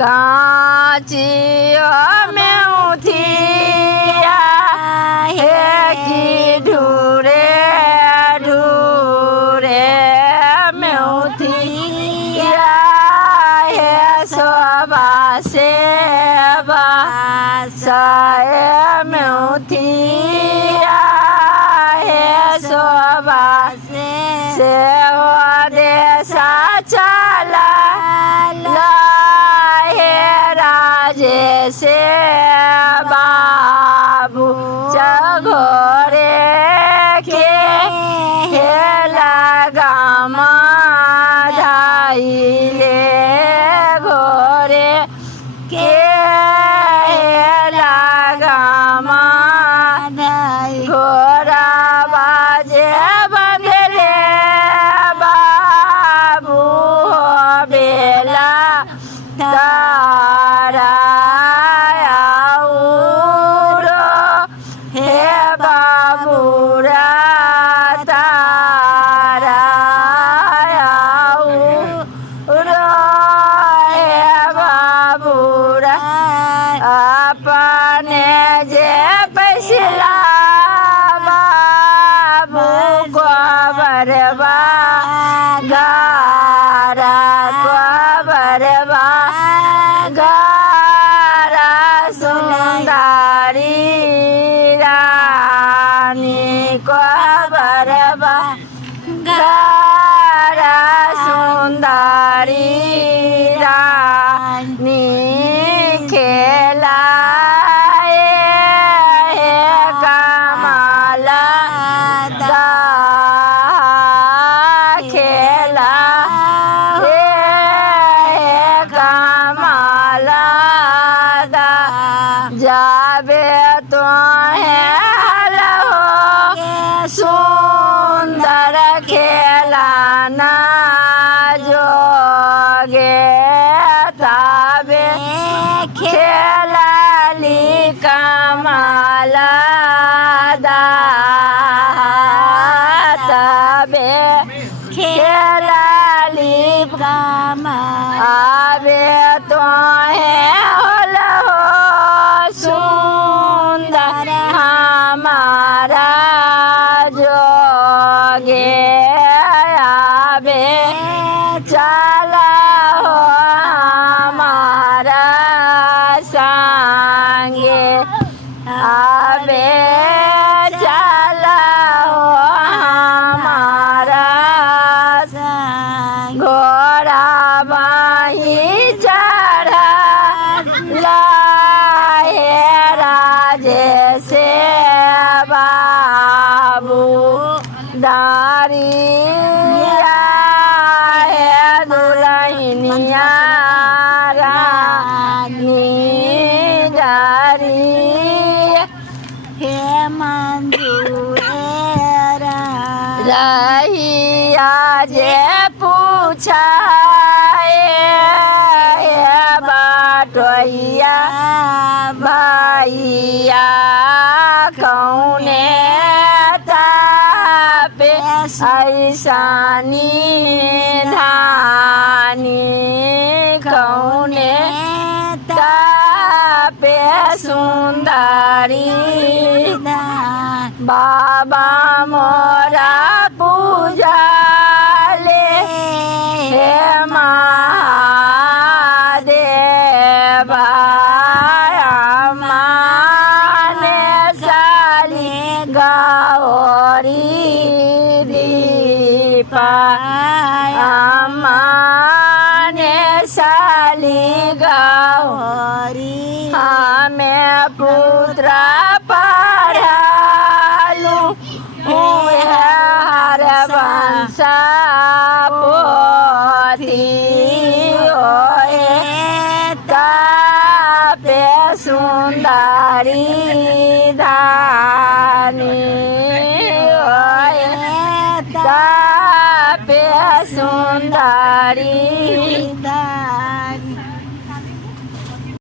કાચીઓ મેઉથિયા હે ઢૂરે ઢૂરે મેઉથિયા હે સોબાસે બાસાએ મેઉથિયા હે સોબાસે સેવો દે સાચલા जैसे बाबू जगोरे लगा माधाइले घोरे के लगा माधाई घोरा बाजे बंधले बाबू बेला तारा अपने जे पैसला बाबू को बरबा गारा को बरबा गारा सुंदरी रानी को बरबा गारा सुंदरी रानी खेला जाबे तो है हो सुंदर खेलाना जोगे ताबे खेलाली कमाला ताबे खेलाली कमाला आबे तो है सुंदर हमारा जोगे आबे चला हो हमारा संगे आबे चला हो हमारा संग घोड़ा बाही चढ़ा जैसे बाबू दारिया है दुल्हनिया रानी दारी हे मंजूरा रहिया जे पूछा बाटोइया भैया कौने तापे ऐसानी धानी कौने तापे सुंदरी बाबा मोरा पूजा ले हे महादेवा गौरी दीपा अम्माने साली गौरी हमें पुत्र पढ़ालू हर वंशा पोथी तापे सुंदरी धानी तापे सुंदरी